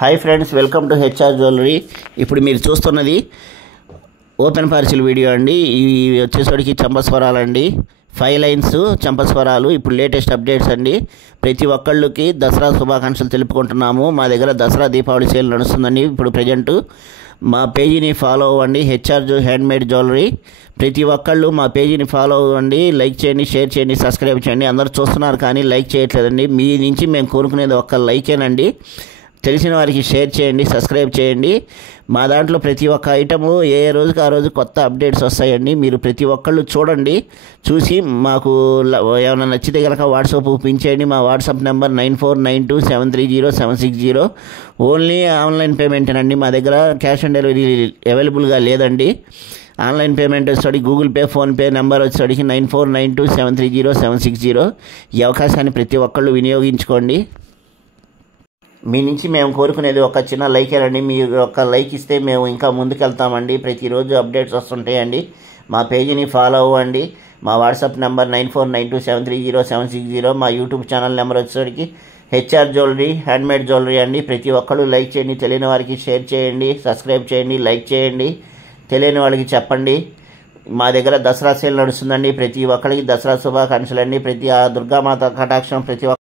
Hi friends, welcome to HR jewellery. ఇప్పుడు మీరు చూస్తున్నది ఓపెన్ పార్సిల్ వీడియో అండి. ఇవి వచ్చేసరికి చంపస్వరాలండి, 5 లైన్స్ చంపస్వరాలు. ఇప్పుడు లేటెస్ట్ అప్డేట్స్ అండి. ప్రతి ఒక్కళ్ళకి దసరా శుభాకాంక్షలు తెలుపుకుంటున్నాము. మా దగ్గర దసరా దీపావళి సేల్ నడుస్తుందండి. ఇప్పుడు ప్రజెంట్ మా పేజీని ఫాలో అవ్వండి, హెచ్ఆర్ హ్యాండ్మేడ్ జ్యువెలరీ. ప్రతి ఒక్కళ్ళు మా పేజీని ఫాలో అవ్వండి, లైక్ చేయండి, షేర్ చేయండి, సబ్స్క్రైబ్ చేయండి. అందరూ చూస్తున్నారు కానీ లైక్ చేయట్లేదండి. మీ నుంచి మేము కోరుకునేది ఒక్క లైకేనండి. తెలిసిన వారికి షేర్ చేయండి, సబ్స్క్రైబ్ చేయండి. మా దాంట్లో ప్రతి ఒక్క ఐటము ఏ రోజుకి ఆ రోజు కొత్త అప్డేట్స్ వస్తాయండి. మీరు ప్రతి ఒక్కళ్ళు చూడండి, చూసి మాకు ఏమైనా నచ్చితే కనుక వాట్సాప్ పంపించేయండి. మా వాట్సాప్ నెంబర్ 9492730760. ఓన్లీ ఆన్లైన్ పేమెంటేనండి. మా దగ్గర క్యాష్ ఆన్ డెలివరీ అవైలబుల్గా లేదండి. ఆన్లైన్ పేమెంట్ వచ్చేసరికి గూగుల్ పే, ఫోన్పే నెంబర్ వచ్చేసరికి 9492730760. ఈ అవకాశాన్ని ప్రతి ఒక్కళ్ళు వినియోగించుకోండి. మీ నుంచి మేము కోరుకునేది ఒక చిన్న లైకేనండి. మీరు ఒక లైక్ ఇస్తే మేము ఇంకా ముందుకెళ్తామండి. ప్రతిరోజు అప్డేట్స్ వస్తుంటాయండి. మా పేజీని ఫాలో అవ్వండి. మా వాట్సాప్ నెంబర్ 9492730760. మా యూట్యూబ్ ఛానల్ నెంబర్ వచ్చేసరికి హెచ్ఆర్ జ్యువెలరీ, హ్యాండ్మేడ్ జ్యువెలరీ అండి. ప్రతి ఒక్కళ్ళు లైక్ చేయండి, తెలియని వారికి షేర్ చేయండి, సబ్స్క్రైబ్ చేయండి, లైక్ చేయండి, తెలియని వాళ్ళకి చెప్పండి. మా దగ్గర దసరా సేల్ నడుస్తుందండి. ప్రతి ఒక్కరికి దసరా శుభాకాంక్షలండి. ప్రతి ఆ దుర్గామాత కటాక్షం ప్రతి